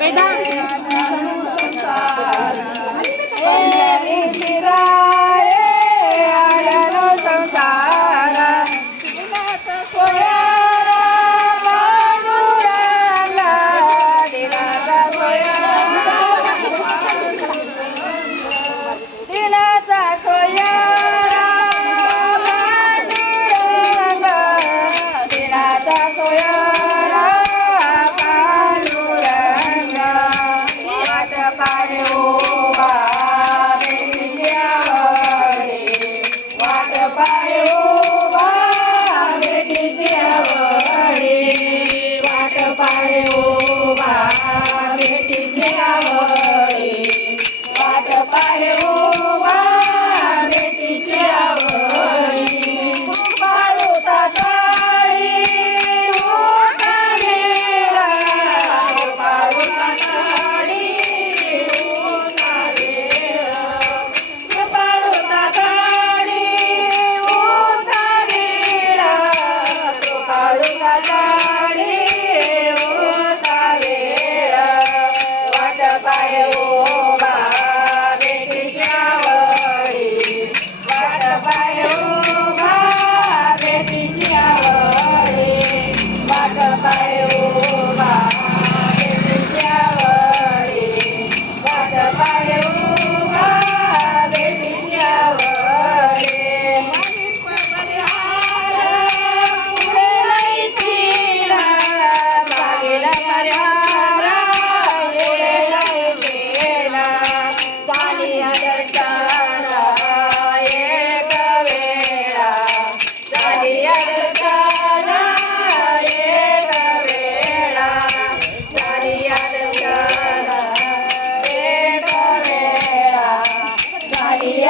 没办 અપાયો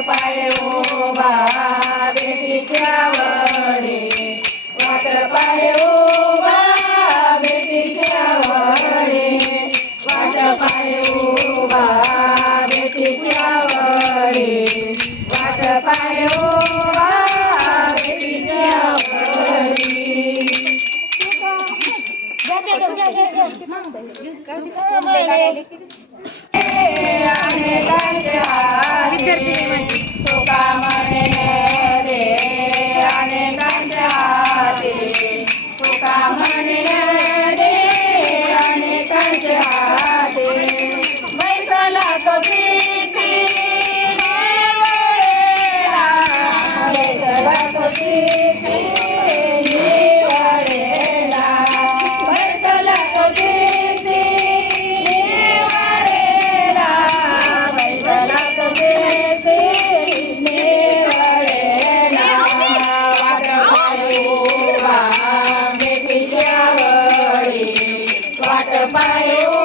पाय उभा देशीच्या वडे वाट पाय Meu pai, eu